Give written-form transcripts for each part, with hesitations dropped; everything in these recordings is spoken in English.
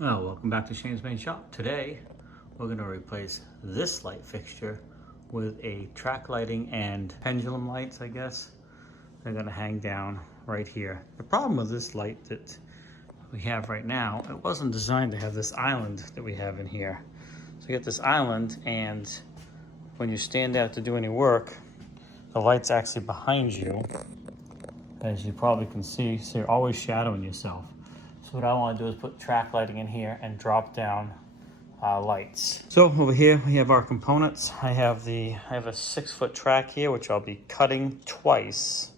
Well, welcome back to Shane's Main Shop. Today, we're going to replace this light fixture with a track lighting and pendulum lights, I guess. They're going to hang down right here. The problem with this light that we have right now, it wasn't designed to have this island that we have in here. So you get this island, and when you stand out to do any work, the light's actually behind you, as you probably can see, so you're always shadowing yourself. So what I want to do is put track lighting in here and drop down lights. So over here we have our components. I have a 6-foot track here, which I'll be cutting twice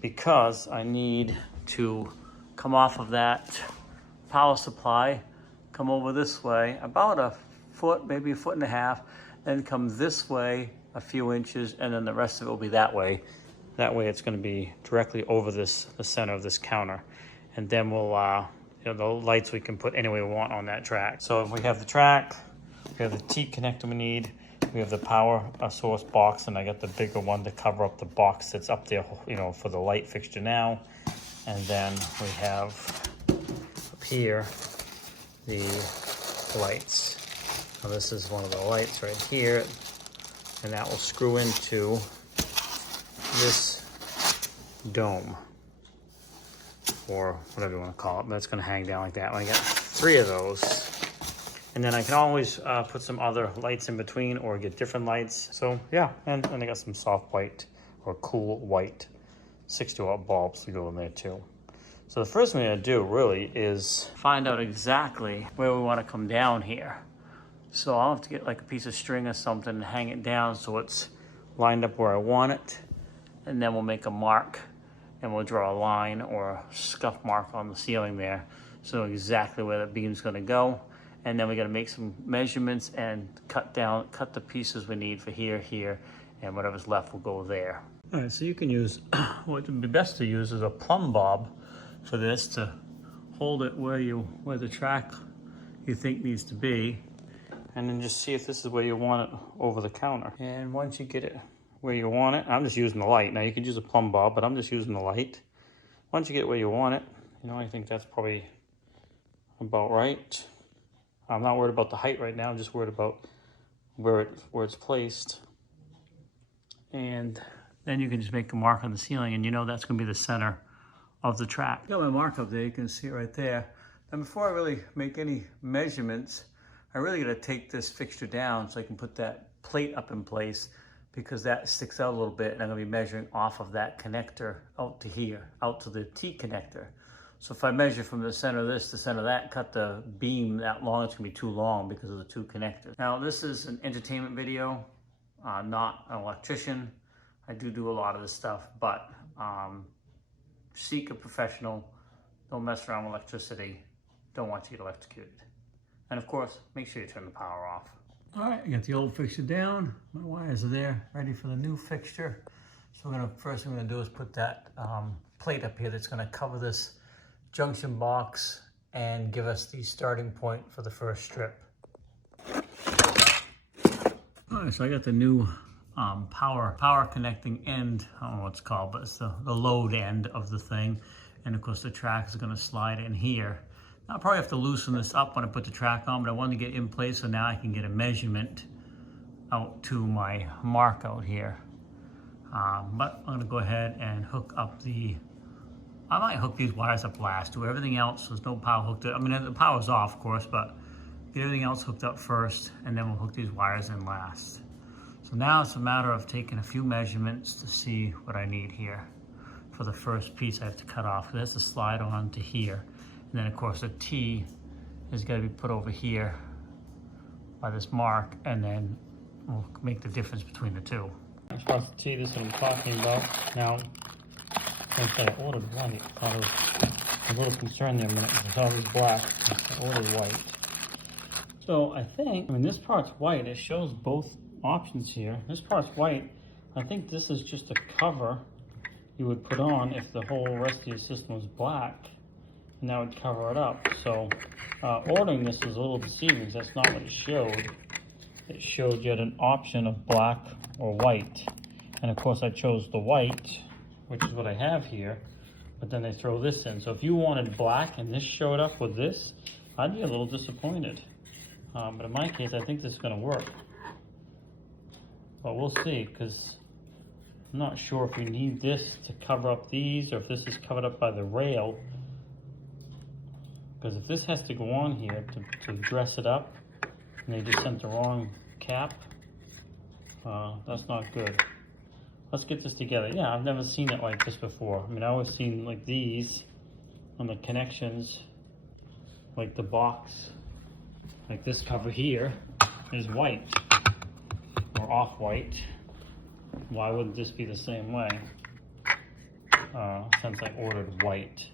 because I need to come off of that power supply, come over this way about a foot, maybe a foot and a half, then come this way a few inches, and then the rest of it will be that way. That way it's going to be directly over the center of this counter. And then we'll, the lights we can put any way we want on that track. So we have the track, we have the T connector we need, we have the power source box, and I got the bigger one to cover up the box that's up there, for the light fixture now. And then we have up here the lights. Now this is one of the lights right here, and that will screw into this dome, or whatever you want to call it, but it's going to hang down like that. I got 3 of those, and then I can always put some other lights in between or get different lights. So yeah, and I got some soft white or cool white 60-watt bulbs to go in there too. So the first thing I'm going to do really is find out exactly where we want to come down here. So I'll have to get like a piece of string or something and hang it down so it's lined up where I want it, and then we'll make a mark and we'll draw a line or a scuff mark on the ceiling there, so exactly where the beam's going to go. And then we got to make some measurements and cut the pieces we need for here, and whatever's left will go there. All right, so you can use, what would be best to use is a plumb bob for this to hold it where the track you think needs to be, and then just see if this is where you want it over the counter. And once you get it where you want it, I'm just using the light. Now you could use a plumb bob, but I'm just using the light. Once you get where you want it, I think that's probably about right. I'm not worried about the height right now. I'm just worried about where it's placed. And then you can just make a mark on the ceiling, and that's going to be the center of the track. Got my mark up there. You can see it right there. And before I really make any measurements, I really got to take this fixture down so I can put that plate up in place, because that sticks out a little bit, and I'm going to be measuring off of that connector out to here, out to the T connector. So if I measure from the center of this to the center of that, cut the beam that long, it's going to be too long because of the 2 connectors. Now this is an entertainment video, not an electrician. I do a lot of this stuff, but seek a professional. Don't mess around with electricity. Don't want you to get electrocuted. And of course, make sure you turn the power off. All right, I got the old fixture down. My wires are there, ready for the new fixture. So first thing we're gonna do is put that plate up here that's gonna cover this junction box and give us the starting point for the first strip. All right, so I got the new power connecting end. I don't know what it's called, but it's the load end of the thing. And of course the track is gonna slide in here. I'll probably have to loosen this up when I put the track on, but I wanted to get in place so now I can get a measurement out to my mark out here. But I'm gonna go ahead and hook up I might hook these wires up last, do everything else. There's no power hooked up. I mean, the power's off, of course, but get everything else hooked up first, and then we'll hook these wires in last. So now it's a matter of taking a few measurements to see what I need here. For the first piece I have to cut off, that's to slide on to here. And then of course the T is going to be put over here by this mark, and then we'll make the difference between the 2. As far as the T, this is what I'm talking about. Now, since I ordered white, I was a little concerned there a minute because it's always black. I ordered white. So I think, this part's white. It shows both options here. This part's white. I think this is just a cover you would put on if the whole rest of your system was black. And that would cover it up. So ordering this was a little deceiving because that's not what it showed. It showed you had an option of black or white. And of course I chose the white, which is what I have here, but then they throw this in. So if you wanted black and this showed up with this, I'd be a little disappointed. But in my case, I think this is going to work. But we'll see, because I'm not sure if you need this to cover up these or if this is covered up by the rail. Because if this has to go on here to dress it up, and they just sent the wrong cap, that's not good. Let's get this together. Yeah, I've never seen it like this before. I mean, I always seen like these on the connections, like the box, like this cover here is white or off-white. Why wouldn't this be the same way? Since I ordered white.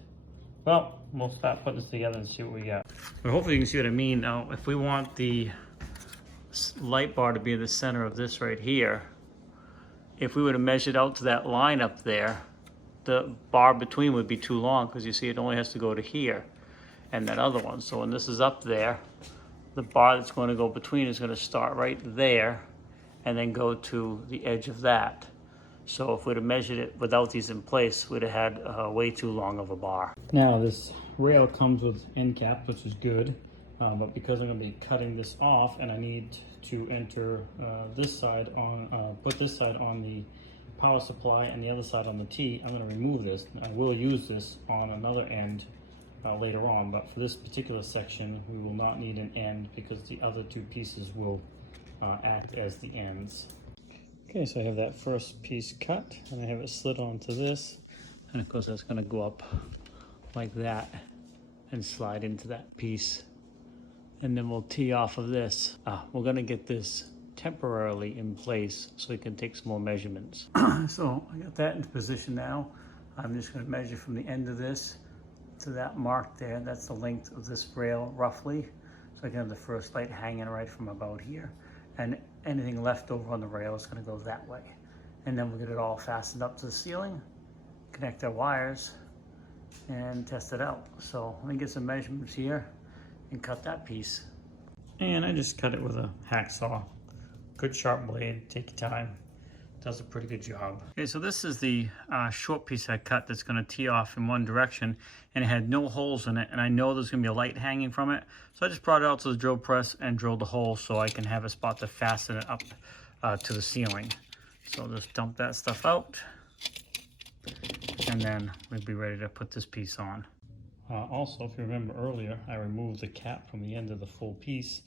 Well, we'll start putting this together and see what we got. But hopefully you can see what I mean. Now, if we want the light bar to be the center of this right here, if we would have measured out to that line up there, the bar between would be too long, because you see it only has to go to here and that other one. So when this is up there, the bar that's going to go between is going to start right there and then go to the edge of that. So if we'd have measured it without these in place, we'd have had way too long of a bar. Now this rail comes with end cap, which is good, but because I'm going to be cutting this off and I need to enter this side on, put this side on the power supply and the other side on the T, I'm going to remove this. I will use this on another end later on, but for this particular section, we will not need an end because the other two pieces will act as the ends. Okay, so I have that first piece cut and I have it slid onto this, and of course that's going to go up like that and slide into that piece, and then we'll tee off of this. We're going to get this temporarily in place so we can take some more measurements. So I got that into position now. I'm just going to measure from the end of this to that mark there. That's the length of this rail roughly, so I can have the first light hanging right from about here, and anything left over on the rail is going to go that way. And then we'll get it all fastened up to the ceiling, connect our wires, and test it out. So let me get some measurements here and cut that piece. And I just cut it with a hacksaw. Good sharp blade, take your time. Does a pretty good job. Okay, so this is the short piece I cut that's going to tee off in one direction, and it had no holes in it, and I know there's going to be a light hanging from it. So I just brought it out to the drill press and drilled a hole so I can have a spot to fasten it up to the ceiling. So I'll just dump that stuff out, and then we'll be ready to put this piece on. Also, if you remember earlier, I removed the cap from the end of the full piece.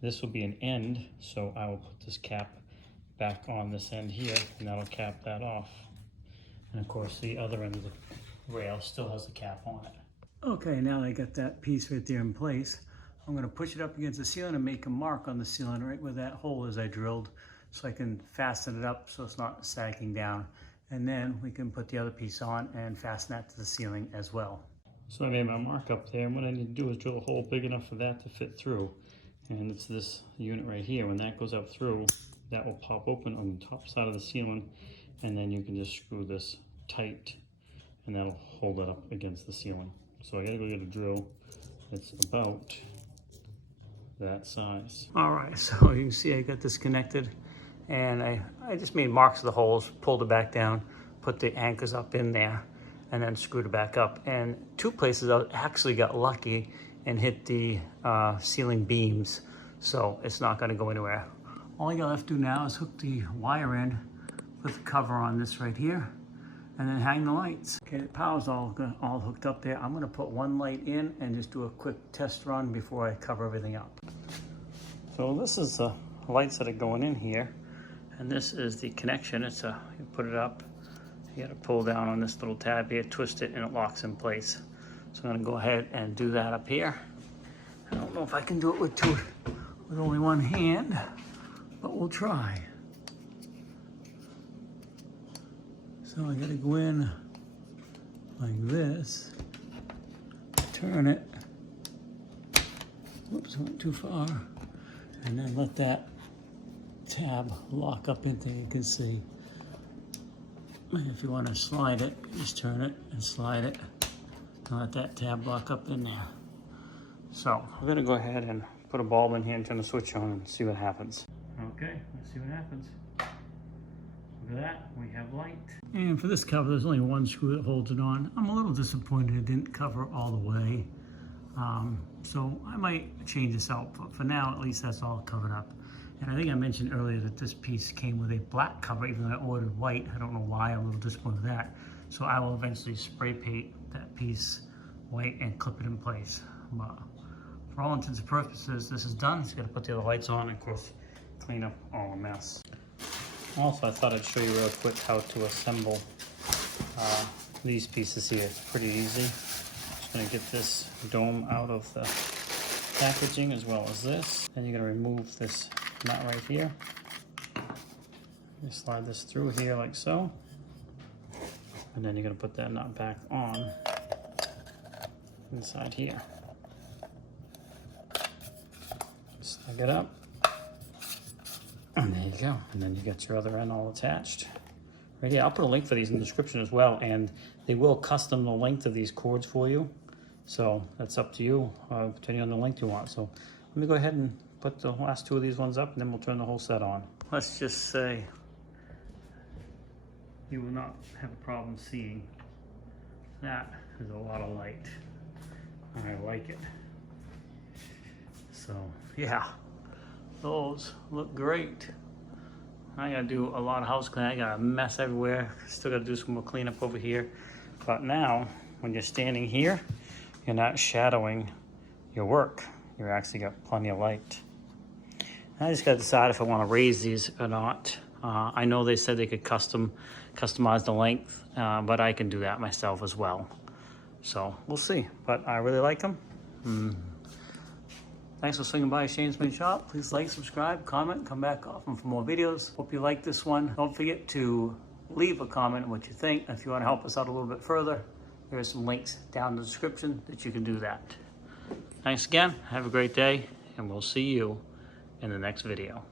This will be an end, so I will put this cap back on this end here, and that'll cap that off. And of course the other end of the rail still has a cap on it. Okay, now I got that piece right there in place. I'm going to push it up against the ceiling and make a mark on the ceiling right where that hole is I drilled, so I can fasten it up so it's not sagging down. And then we can put the other piece on and fasten that to the ceiling as well. So I made my mark up there, and what I need to do is drill a hole big enough for that to fit through. And it's this unit right here. When that goes up through, that will pop open on the top side of the ceiling, and then you can just screw this tight and that'll hold it up against the ceiling. So I gotta go get a drill that's about that size. All right, so you can see I got this connected, and I just made marks of the holes, pulled it back down, put the anchors up in there, and then screwed it back up. And two places I actually got lucky and hit the ceiling beams, so it's not gonna go anywhere. All I got left to do now is hook the wire in, put the cover on this right here, and then hang the lights. Okay, the power's all hooked up there. I'm gonna put one light in and just do a quick test run before I cover everything up. So this is the lights that are going in here, and this is the connection. It's you put it up, you gotta pull down on this little tab here, twist it, and it locks in place. So I'm gonna go ahead and do that up here. I don't know if I can do it with only one hand, but we'll try. So I gotta go in like this, turn it, whoops, I went too far, and then let that tab lock up in there. You can see. And if you want to slide it, just turn it and slide it, and let that tab lock up in there. So I'm gonna go ahead and put a bulb in here and turn the switch on and see what happens. Okay, let's see what happens. Look at that, we have light. And for this cover, there's only one screw that holds it on. I'm a little disappointed it didn't cover all the way. So I might change this out, but for now, at least that's all covered up. And I think I mentioned earlier that this piece came with a black cover, even though I ordered white. I don't know why, I'm a little disappointed with that. So I will eventually spray paint that piece white and clip it in place. But for all intents and purposes, this is done. Just gotta put the other lights on and of course, clean up all the mess. Also, I thought I'd show you real quick how to assemble these pieces here. It's pretty easy. Just gonna get this dome out of the packaging as well as this. Then you're gonna remove this nut right here. You slide this through here like so. And then you're gonna put that nut back on inside here. Snug it up. And there you go. And then you got your other end all attached. Right here, I'll put a link for these in the description as well, and they will custom the length of these cords for you. So that's up to you, depending on the length you want. So let me go ahead and put the last two of these ones up, and then we'll turn the whole set on. Let's just say you will not have a problem seeing. That is a lot of light. I like it. So yeah, those look great. I gotta do a lot of house cleaning. I got a mess everywhere. Still gotta do some more cleanup over here. But now, when you're standing here, you're not shadowing your work. You're actually got plenty of light. I just gotta decide if I wanna raise these or not. I know they said they could customize the length, but I can do that myself as well. So we'll see, but I really like them. Thanks for swinging by Shane's Paint Shop. Please like, subscribe, comment, come back often for more videos. Hope you like this one. Don't forget to leave a comment on what you think. If you want to help us out a little bit further, there are some links down in the description that you can do that. Thanks again. Have a great day, and we'll see you in the next video.